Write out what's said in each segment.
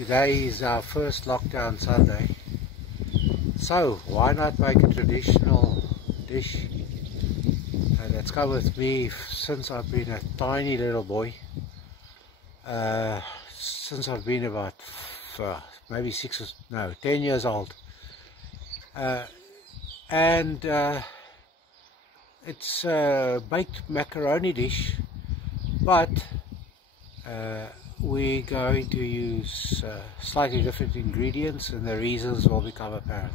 Today is our first lockdown Sunday, so why not make a traditional dish that's come with me since I've been a tiny little boy, since I've been about maybe 10 years old, and it's a baked macaroni dish, but we're going to use slightly different ingredients, and the reasons will become apparent.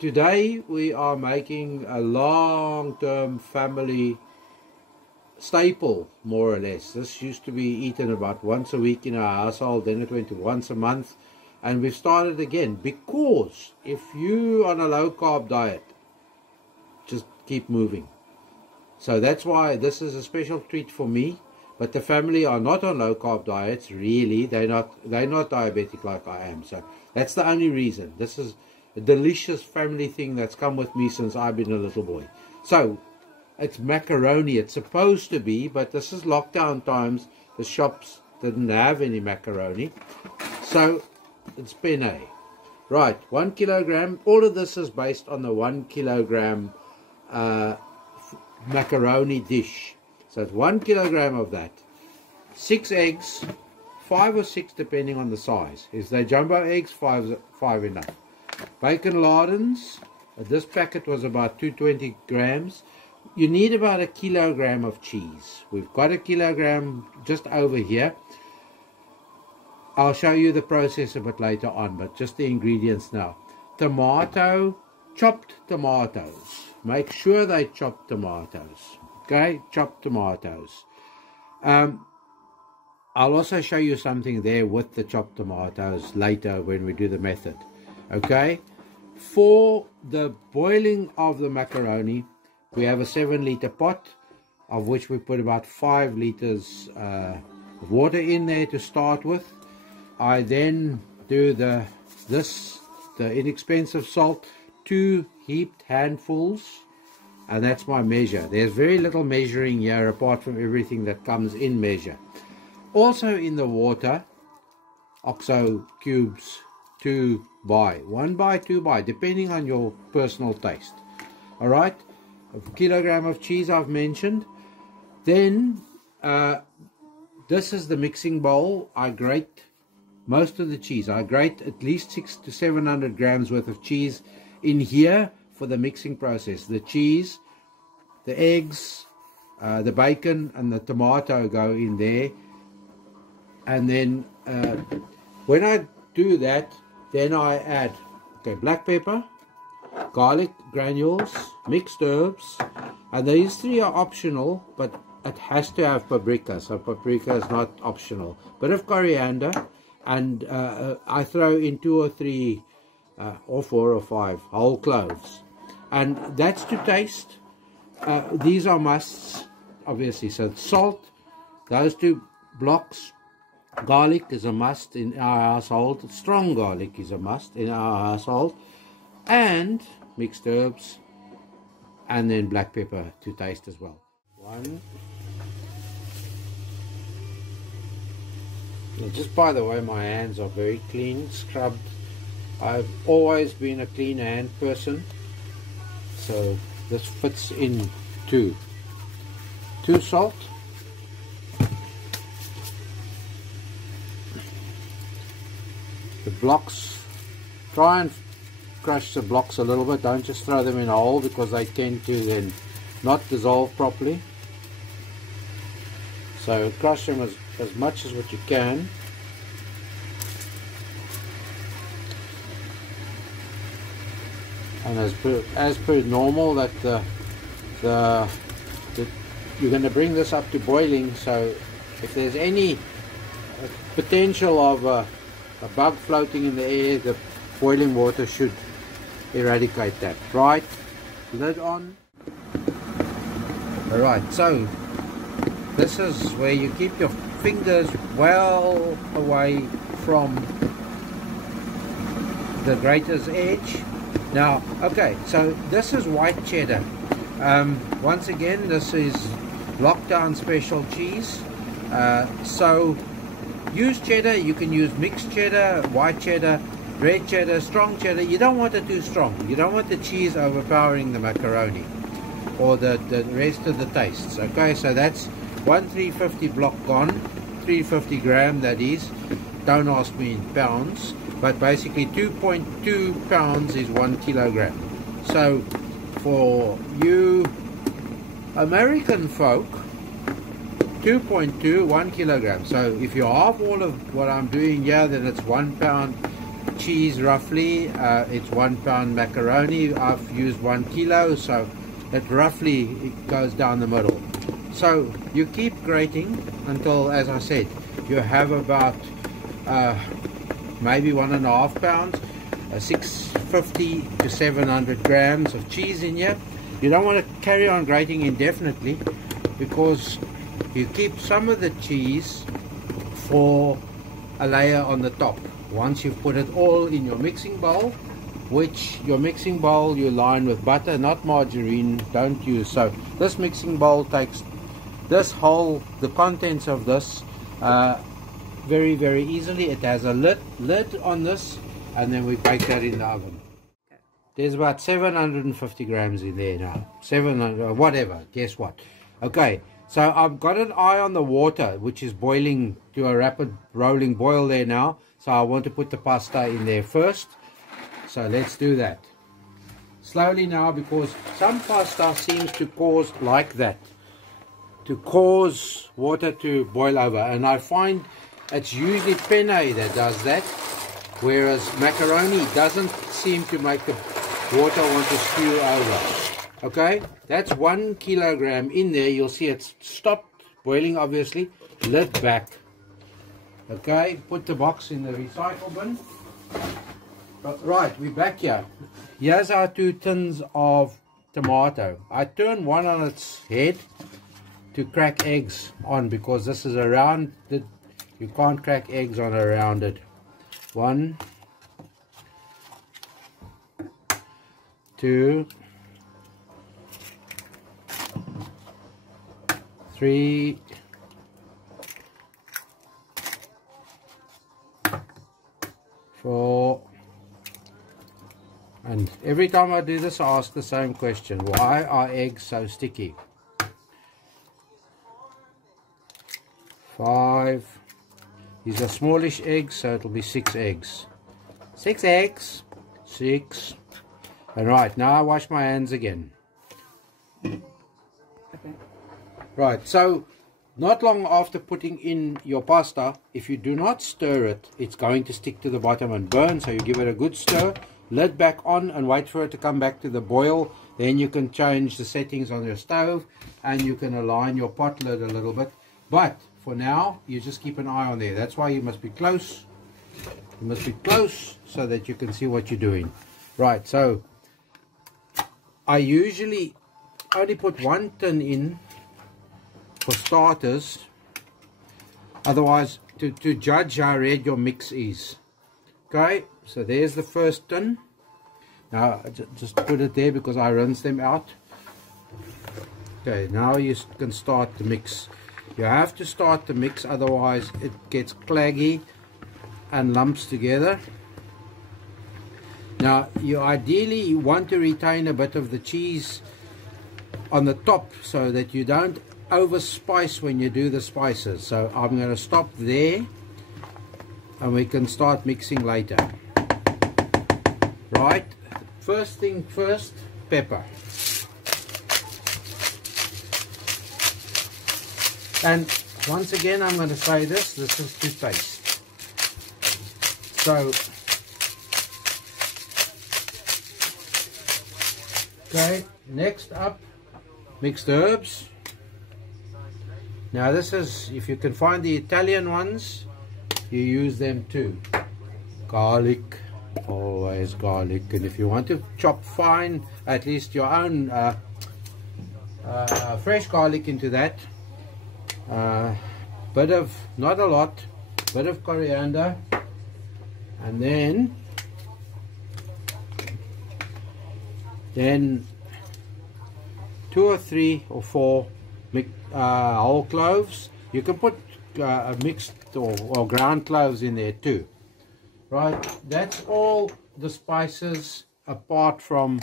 Today we are making a long-term family staple, more or less. This used to be eaten about once a week in our household, then it went to once a month, and we've started again because if you on a low-carb diet, just keep moving. So that's why this is a special treat for me. But the family are not on low-carb diets, really. They're not diabetic like I am. So that's the only reason. This is a delicious family thing that's come with me since I've been a little boy. So it's macaroni. It's supposed to be, but this is lockdown times. The shops didn't have any macaroni. So it's penne. Right, 1 kilogram. All of this is based on the 1 kilogram macaroni dish. So it's 1 kilogram of that. 6 eggs, 5 or 6 depending on the size. If they're jumbo eggs, 5 enough. Bacon lardons. This packet was about 220 grams. You need about 1 kilogram of cheese. We've got 1 kilogram just over here. I'll show you the process a bit later on, but just the ingredients now. Tomato, chopped tomatoes. Make sure they chop tomatoes. Okay, chopped tomatoes. I'll also show you something there with the chopped tomatoes later when we do the method. Okay, for the boiling of the macaroni, we have a 7-liter pot, of which we put about 5 liters of water in there to start with. I then do the inexpensive salt, 2 heaped handfuls, and that's my measure. There's very little measuring here apart from everything that comes in measure. Also in the water, OXO cubes, 2 by 1 by 2 by, depending on your personal taste. Alright, 1 kilogram of cheese I've mentioned. Then this is the mixing bowl. I grate most of the cheese. I grate at least 600 to 700 grams worth of cheese in here for the mixing process. The cheese, the eggs, the bacon and the tomato go in there, and then when I do that, then I add black pepper, garlic granules, mixed herbs, and these 3 are optional, but it has to have paprika, so paprika is not optional. Bit of coriander, and I throw in 2 or 3 or 4 or 5 whole cloves, and that's to taste. These are musts, obviously. So salt, those 2 blocks. Garlic is a must in our household. Strong garlic is a must in our household, and mixed herbs, and then black pepper to taste as well. 1. Now, just by the way, my hands are very clean, scrubbed. I've always been a clean hand person, so this fits in too. 2 salt, the blocks, try and crush the blocks a little bit, don't just throw them in a hole because they tend to then not dissolve properly. So crush them as much as what you can. And as per normal, that you're going to bring this up to boiling, so if there's any potential of a bug floating in the air, the boiling water should eradicate that. Right, lid on. Alright, so this is where you keep your fingers well away from the grater's edge. Now, okay, so this is white cheddar. Once again, this is lockdown special cheese. So use cheddar. You can use mixed cheddar, white cheddar, red cheddar, strong cheddar. You don't want it too strong. You don't want the cheese overpowering the macaroni or the rest of the tastes. Okay, so that's 350 block gone, 350 gram that is. Don't ask me in pounds, but basically 2.2 pounds is 1 kilogram. So for you American folk, 2.2, 1 kilogram. So if you halve all of what I'm doing here, then it's 1 pound cheese roughly. It's 1 pound macaroni. I've used 1 kilo, so it roughly it goes down the middle. So you keep grating until, as I said, you have about maybe 1.5 pounds, 650 to 700 grams of cheese in here. You don't want to carry on grating indefinitely, because you keep some of the cheese for a layer on the top. Once you've put it all in your mixing bowl, which your mixing bowl you line with butter, not margarine, don't use. So this mixing bowl takes this whole, the contents of this very, very easily. It has a lid on this, and then we bake that in the oven. There's about 750 grams in there now. 700, whatever, guess what? Okay, so I've got an eye on the water, which is boiling to a rapid rolling boil there now. So I want to put the pasta in there first. So let's do that. Slowly now, because some pasta seems to cause like that, to cause water to boil over. And I find it's usually penne that does that, whereas macaroni doesn't seem to make the water want to spew over. Okay, that's 1 kilogram in there. You'll see it's stopped boiling, obviously. Lid back. Okay, put the box in the recycle bin. Right, we're back here. Here's our 2 tins of tomato. I turn one on its head to crack eggs on, because this is a rounded. You can't crack eggs on a rounded. 1, 2, 3, 4, and every time I do this I ask the same question: why are eggs so sticky? 5. These are smallish eggs, so it'll be 6 eggs. 6 eggs. 6. And right, now I wash my hands again. Okay. Right, so not long after putting in your pasta, if you do not stir it, it's going to stick to the bottom and burn. So you give it a good stir, lid back on, and wait for it to come back to the boil. Then you can change the settings on your stove, and you can align your pot lid a little bit. But for now, you just keep an eye on there. That's why you must be close. You must be close so that you can see what you're doing. Right, so I usually only put 1 tin in for starters. Otherwise, to judge how red your mix is. Okay, so there's the first tin. Now, just put it there because I rinse them out. Okay, now you can start the mix. You have to start the mix, otherwise it gets claggy and lumps together. Now, you ideally want to retain a bit of the cheese on the top so that you don't over spice when you do the spices. So I'm going to stop there, and we can start mixing later. Right, first thing first, pepper. And once again, I'm going to say this is to taste. So, okay, next up, mixed herbs. Now this is, if you can find the Italian ones, you use them too. Garlic, always garlic. And if you want to chop fine, at least your own fresh garlic into that, bit of, not a lot, bit of coriander, and then 2 or 3 or 4 whole cloves. You can put mixed or ground cloves in there too. Right, that's all the spices apart from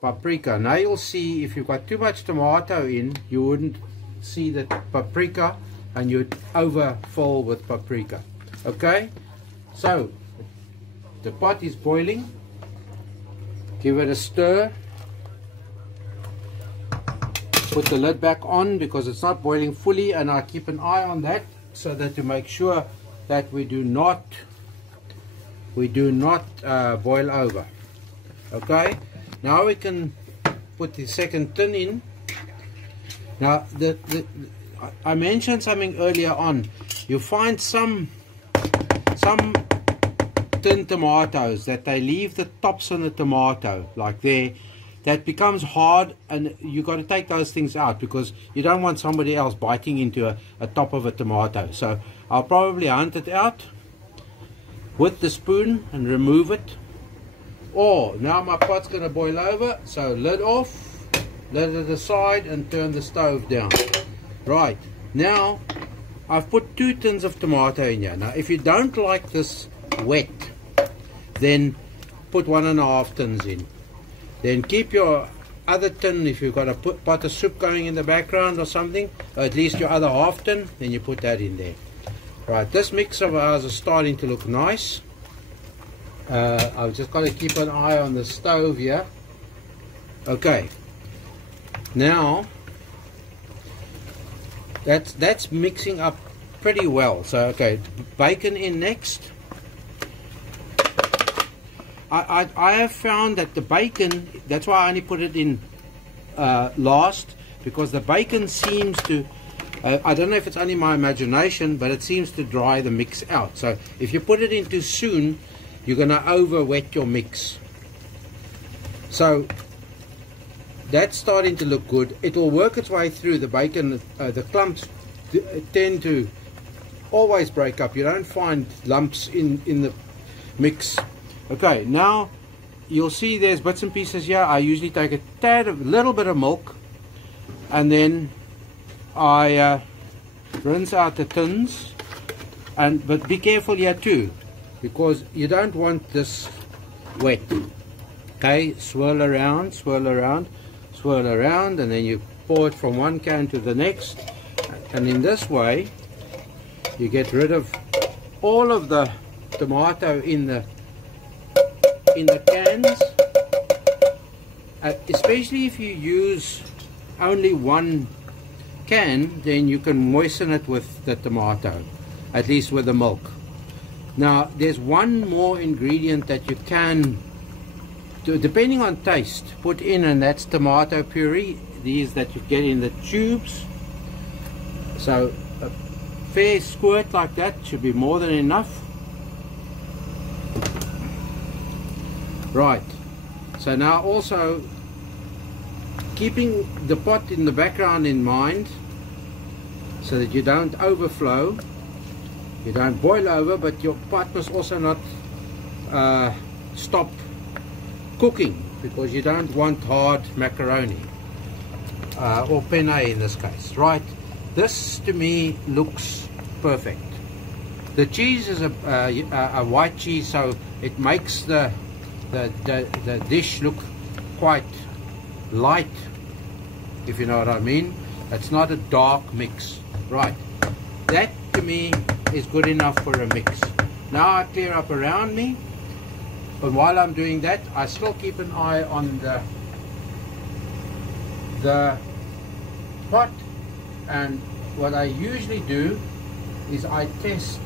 paprika. Now you'll see if you've got too much tomato in, you wouldn't see the paprika and you'd overfill with paprika. Okay, so the pot is boiling. Give it a stir. Put the lid back on because it's not boiling fully, and I keep an eye on that so that to make sure that we do not boil over. Okay, now we can put the second tin in. Now I mentioned something earlier on. You find some tin tomatoes that they leave the tops on the tomato like there, that becomes hard, and you got to take those things out because you don't want somebody else biting into a top of a tomato. So I'll probably hunt it out with the spoon and remove it. Or now my pot's going to boil over, so lid off, let it aside and turn the stove down. Right, now I've put 2 tins of tomato in here. Now if you don't like this wet, then put 1.5 tins in. Then keep your other tin, if you've got a pot of soup going in the background or something, or at least your other half tin, then you put that in there. Right, this mix of ours is starting to look nice. I've just got to keep an eye on the stove here. Okay, now that's mixing up pretty well. So okay, bacon in next. I have found that the bacon, that's why I only put it in last, because the bacon seems to, I don't know if it's only my imagination, but it seems to dry the mix out. So if you put it in too soon, you're going to over wet your mix. So that's starting to look good. It will work its way through the bacon. The clumps tend to always break up. You don't find lumps in the mix. Okay, now you'll see there's bits and pieces here. I usually take a little bit of milk, and then I rinse out the tins. But be careful here too, because you don't want this wet. Okay, swirl around, swirl around, swirl around, and then you pour it from one can to the next, and in this way you get rid of all of the tomato in the cans, especially if you use only one can, then you can moisten it with the tomato, at least with the milk. Now there's one more ingredient that you can, depending on taste, put in, and that's tomato puree, these that you get in the tubes. So a fair squirt like that should be more than enough. Right, so now also keeping the pot in the background in mind so that you don't overflow, you don't boil over, but your pot must also not stop cooking, because you don't want hard macaroni or penne in this case. Right, this to me looks perfect. The cheese is a white cheese, so it makes the dish look quite light, if you know what I mean. It's not a dark mix. Right, that to me is good enough for a mix. Now I clear up around me, but while I'm doing that, I still keep an eye on the pot, and what I usually do is I test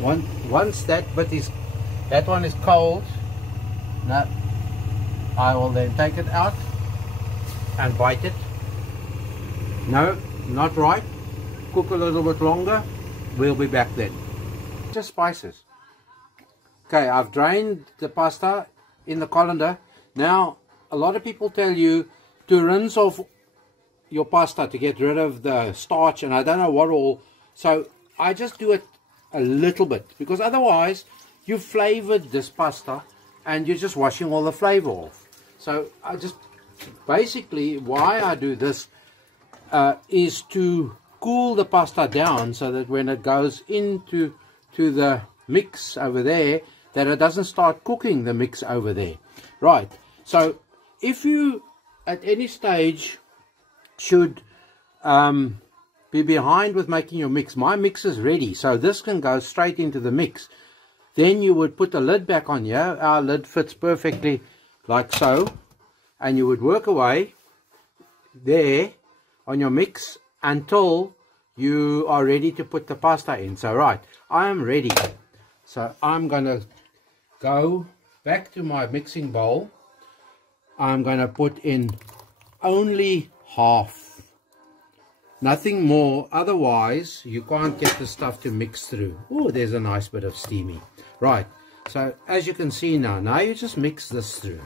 once that one is cold. Now I will then take it out and bite it. No, not right. Cook a little bit longer. We'll be back then. Just spices. Okay, I've drained the pasta in the colander. Now a lot of people tell you to rinse off your pasta to get rid of the starch and I don't know what all. So I just do it a little bit, because otherwise you flavored this pasta and you're just washing all the flavor off. So I just basically why I do this is to cool the pasta down so that when it goes into the mix over there, that it doesn't start cooking the mix over there. Right, so if you at any stage should be behind with making your mix, my mix is ready, so this can go straight into the mix. Then you would put the lid back on here. Our lid fits perfectly like so, and you would work away there on your mix until you are ready to put the pasta in. So right, I am ready. So I'm going to go back to my mixing bowl. I'm going to put in only half, nothing more, otherwise you can't get the stuff to mix through. Oh, there's a nice bit of steamy. Right, so as you can see now you just mix this through.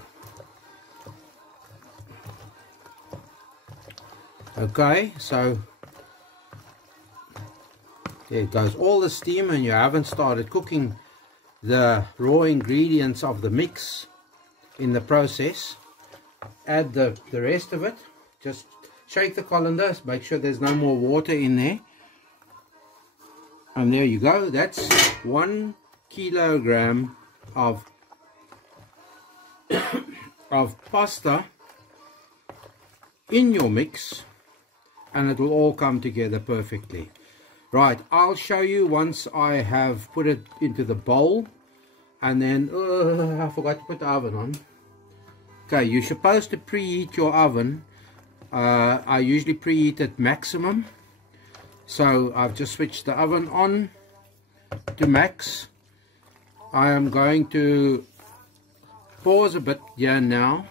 Okay, so there it goes, all the steam, and you haven't started cooking the raw ingredients of the mix in the process. Add the rest of it. Just shake the colander, make sure there's no more water in there, and there you go. That's 1 kilogram of pasta in your mix, and it will all come together perfectly. Right, I'll show you once I have put it into the bowl, and then I forgot to put the oven on. Okay, you're supposed to preheat your oven. I usually preheat at maximum, so I've just switched the oven on to max. I am going to pause a bit here now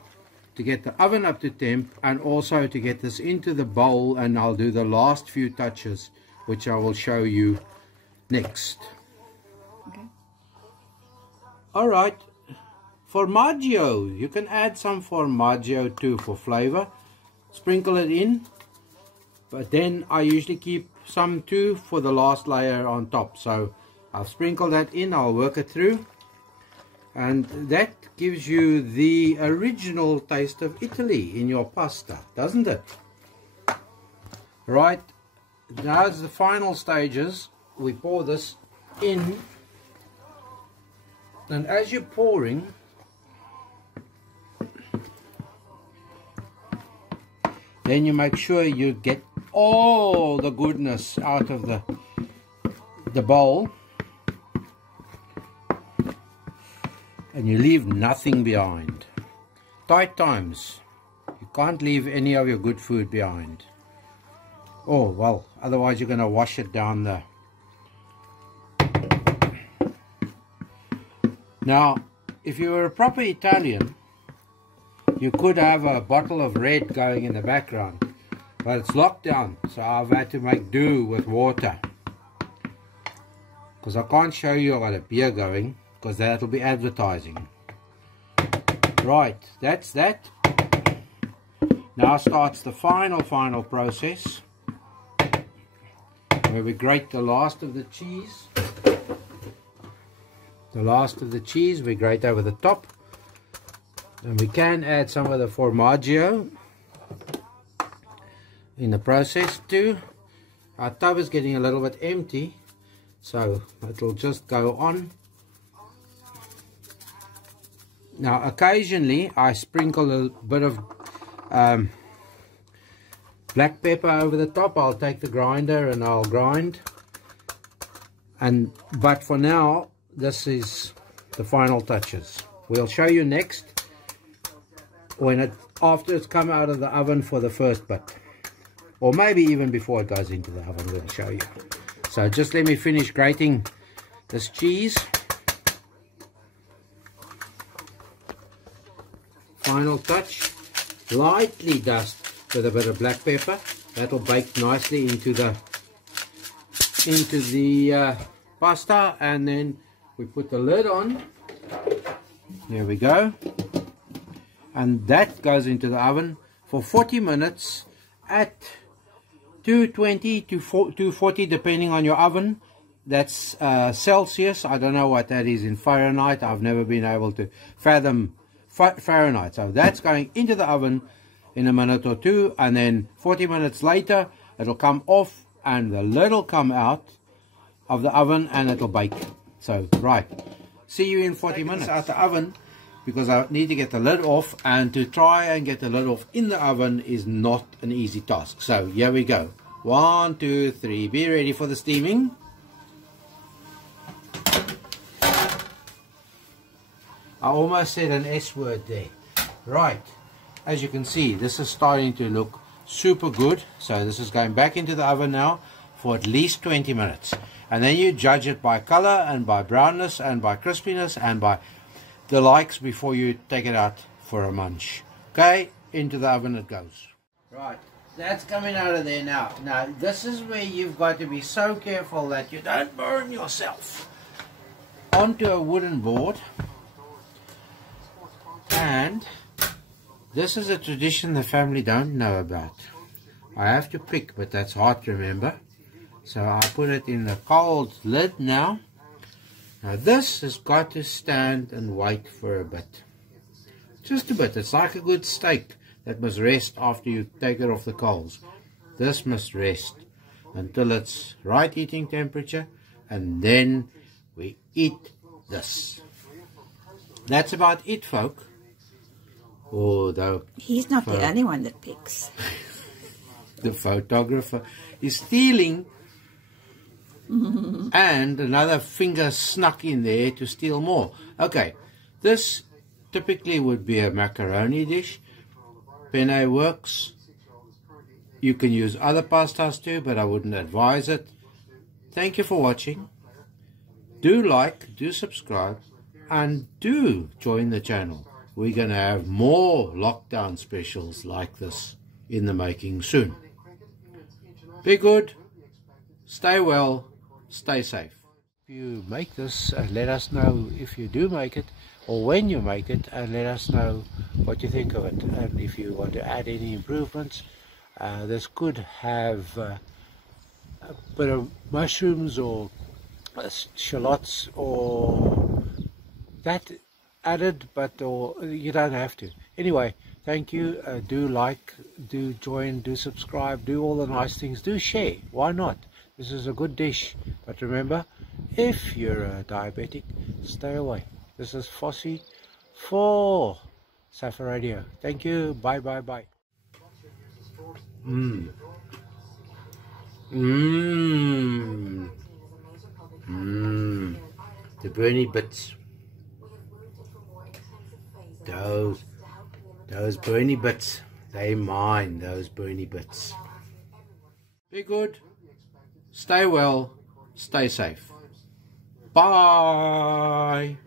to get the oven up to temp, and also to get this into the bowl, and I'll do the last few touches, which I will show you next. Okay. All right, formaggio, you can add some formaggio too for flavor. Sprinkle it in, but then I usually keep some too for the last layer on top. So I'll sprinkle that in, I'll work it through, and that gives you the original taste of Italy in your pasta, doesn't it? Right, now's the final stages. We pour this in, and as you're pouring, then you make sure you get all the goodness out of the bowl, and you leave nothing behind. Tight times, you can't leave any of your good food behind. Oh well, otherwise you're going to wash it down there. Now, if you were a proper Italian, you could have a bottle of red going in the background, but it's locked down, so I've had to make do with water, because I can't show you I got a beer going, because that'll be advertising. Right, that's that. Now starts the final process, where we grate the last of the cheese. The last of the cheese we grate over the top. And we can add some of the formaggio in the process too. Our tub is getting a little bit empty, so it'll just go on. Now occasionally I sprinkle a bit of black pepper over the top. I'll take the grinder and I'll grind. But for now, this is the final touches. We'll show you next after it's come out of the oven for the first bit, or maybe even before it goes into the oven. We'll show you. So just let me finish grating this cheese. Final touch, lightly dust with a bit of black pepper. That'll bake nicely into the pasta, and then we put the lid on. There we go. And that goes into the oven for 40 minutes at 220 to 240, depending on your oven. That's Celsius. I don't know what that is in Fahrenheit. I've never been able to fathom Fahrenheit. So that's going into the oven in a minute or two, and then 40 minutes later it'll come off and the lid will come out of the oven and it'll bake. So right, see you in 40 minutes out the oven, because I need to get the lid off, and to try and get the lid off in the oven is not an easy task. So here we go. 1, 2, 3. Be ready for the steaming. I almost said an S word there. Right, as you can see, this is starting to look super good. So this is going back into the oven now for at least 20 minutes. And then you judge it by color and by brownness and by crispiness and by the likes before you take it out for a munch. Okay, into the oven it goes. Right, that's coming out of there now. Now this is where you've got to be so careful that you don't burn yourself. Onto a wooden board. And this is a tradition the family don't know about. I have to pick, but that's hard to remember. So I put it in the cold lid now. Now this has got to stand and wait for a bit. Just a bit. It's like a good steak that must rest after you take it off the coals. This must rest until it's right eating temperature, and then we eat this. That's about it, folk. Although he's not the only one that picks. The photographer is stealing. And another finger snuck in there to steal more. Okay, this typically would be a macaroni dish. Penne works. You can use other pastas too, but I wouldn't advise it. Thank you for watching. Do like, do subscribe, and do join the channel. We're going to have more lockdown specials like this in the making soon. Be good, stay well, stay safe. If you make this, let us know if you do make it, or when you make it, and let us know what you think of it. And if you want to add any improvements, this could have a bit of mushrooms or shallots or that added, but or you don't have to. Anyway, thank you. Do like, do join, do subscribe, do all the nice things, do share. Why not? This is a good dish, but remember, if you're a diabetic, stay away. This is Vossie for Saffer Radio. Thank you. Bye bye bye. The burny bits. Those burny bits. They mine, those burny bits. Be good. Stay well. Stay safe. Bye.